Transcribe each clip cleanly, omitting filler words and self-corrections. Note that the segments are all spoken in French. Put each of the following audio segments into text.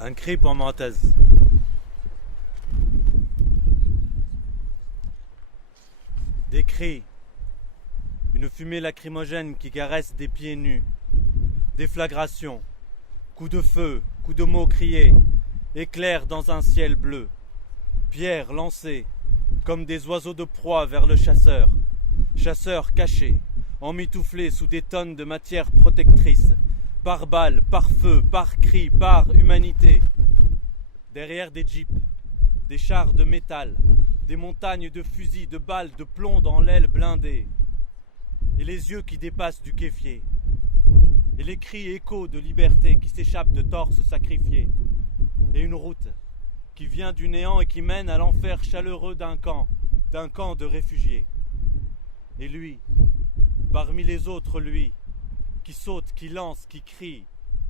Un cri pour Montez. Des cris. Une fumée lacrymogène qui caresse des pieds nus. Déflagration. Coups de feu, coups de mots criés. Éclairs dans un ciel bleu. Pierres lancées, comme des oiseaux de proie vers le chasseur. Chasseur caché, emmitouflé sous des tonnes de matière protectrice. Par balles, par feu, par cris, par humanité. Derrière des jeeps, des chars de métal, des montagnes de fusils, de balles, de plomb dans l'aile blindée. Et les yeux qui dépassent du kéfier. Et les cris échos de liberté qui s'échappent de torses sacrifiés. Et une route qui vient du néant et qui mène à l'enfer chaleureux d'un camp de réfugiés. Et lui, parmi les autres, lui, qui saute, qui lance, qui crie,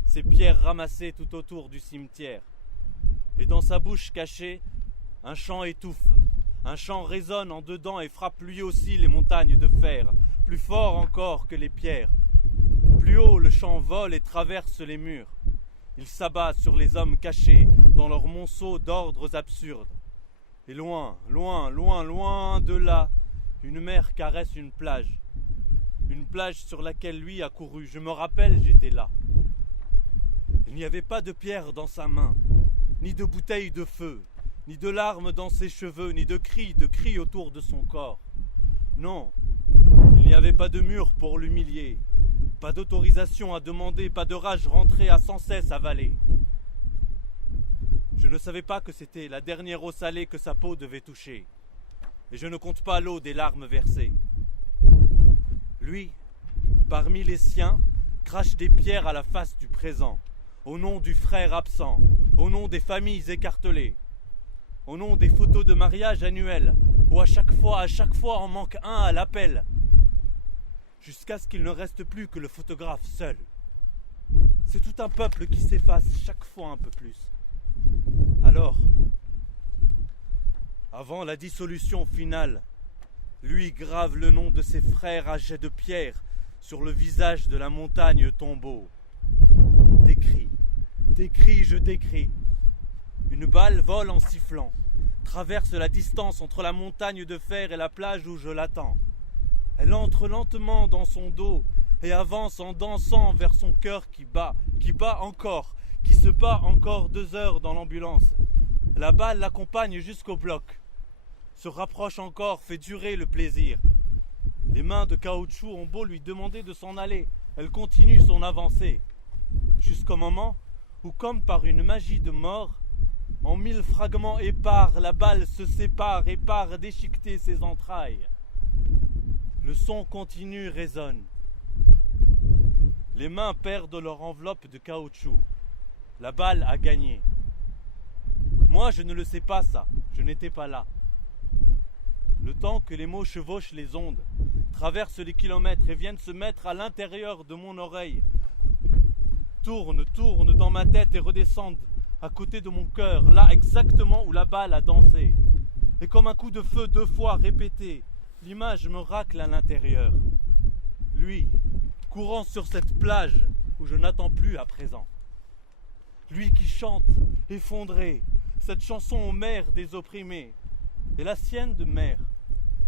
ses pierres ramassées tout autour du cimetière. Et dans sa bouche cachée, un chant étouffe, un chant résonne en dedans et frappe lui aussi les montagnes de fer, plus fort encore que les pierres. Plus haut, le chant vole et traverse les murs. Il s'abat sur les hommes cachés dans leur monceau d'ordres absurdes. Et loin, loin, loin, loin de là, une mer caresse une plage. Une plage sur laquelle lui a couru. Je me rappelle, j'étais là. Il n'y avait pas de pierre dans sa main, ni de bouteille de feu, ni de larmes dans ses cheveux, ni de cris autour de son corps. Non, il n'y avait pas de mur pour l'humilier, pas d'autorisation à demander, pas de rage rentrée à sans cesse avaler. Je ne savais pas que c'était la dernière eau salée que sa peau devait toucher, et je ne compte pas l'eau des larmes versées. Lui, parmi les siens, crache des pierres à la face du présent, au nom du frère absent, au nom des familles écartelées, au nom des photos de mariage annuelles, où à chaque fois en manque un à l'appel, jusqu'à ce qu'il ne reste plus que le photographe seul. C'est tout un peuple qui s'efface chaque fois un peu plus. Alors, avant la dissolution finale, lui grave le nom de ses frères à jets de pierre sur le visage de la montagne tombeau. Décris, je décris. Une balle vole en sifflant, traverse la distance entre la montagne de fer et la plage où je l'attends. Elle entre lentement dans son dos et avance en dansant vers son cœur qui bat encore, qui se bat encore 2 heures dans l'ambulance. La balle l'accompagne jusqu'au bloc, se rapproche encore, fait durer le plaisir. Les mains de caoutchouc ont beau lui demander de s'en aller, elle continue son avancée, jusqu'au moment où, comme par une magie de mort, en 1000 fragments épars, la balle se sépare et part déchiqueter ses entrailles. Le son continu résonne. Les mains perdent leur enveloppe de caoutchouc. La balle a gagné. Moi, je ne le sais pas ça, je n'étais pas là. Le temps que les mots chevauchent les ondes, traversent les kilomètres et viennent se mettre à l'intérieur de mon oreille, tournent dans ma tête et redescendent à côté de mon cœur, là exactement où la balle a dansé. Et comme un coup de feu 2 fois répété, l'image me racle à l'intérieur. Lui, courant sur cette plage où je n'attends plus à présent. Lui qui chante, effondré, cette chanson aux mères des opprimés, et la sienne de mère.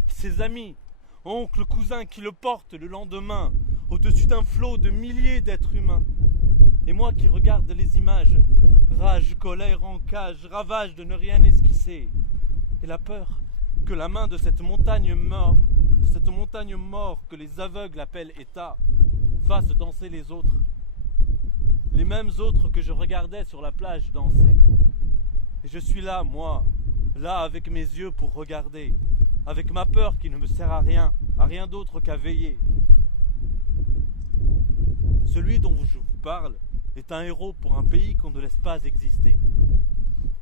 Ses amis, oncles, cousins qui le portent le lendemain, au-dessus d'un flot de milliers d'êtres humains. Et moi qui regarde les images, rage, colère en cage, ravage de ne rien esquisser. Et la peur que la main de cette montagne morte que les aveugles appellent État, fasse danser les autres. Les mêmes autres que je regardais sur la plage danser. Et je suis là, moi, là avec mes yeux pour regarder, avec ma peur qui ne me sert à rien d'autre qu'à veiller. Celui dont je vous parle est un héros pour un pays qu'on ne laisse pas exister.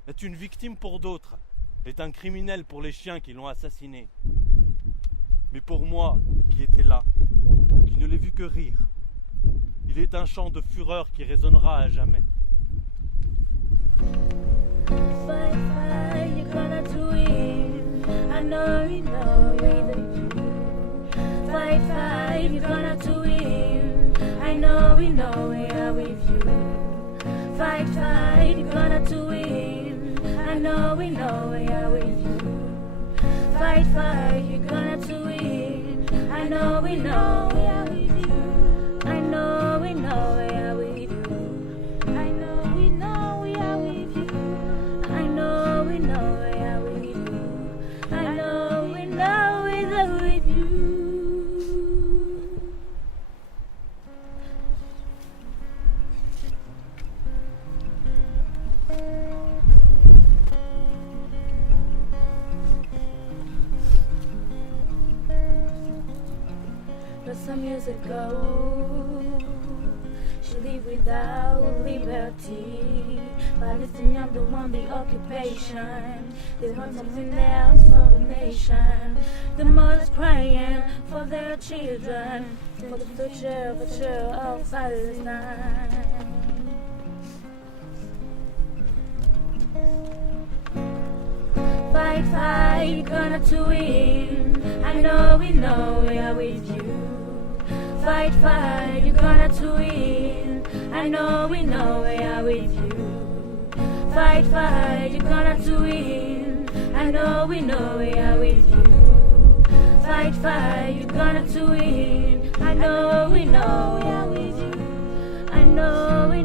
Est une victime pour d'autres, est un criminel pour les chiens qui l'ont assassiné. Mais pour moi, qui étais là, qui ne l'ai vu que rire, il est un chant de fureur qui résonnera à jamais. Fight, fight, you're gonna do it. I know it with you. Fight, fight, you're gonna do it. I know we are with you. Fight, fight, you're gonna to win. I know we are with you. Fight, fight, you're gonna to win. I know we are with you. I know we are with you. I know we are with you. I know we are with you. I know we are with you. But some years ago, she lived without liberty. Palestinian don't want the occupation. They want something else for the nation. The mothers crying for their children, for the future of Palestine. Fight, fight, you're gonna to win. I know we are with you. Fight, fight, you're gonna to win. I know we are with you. Fight, fight, you're gonna to win. I know we are with you. Fight, fight, you're gonna to win. I know we are with you. I know we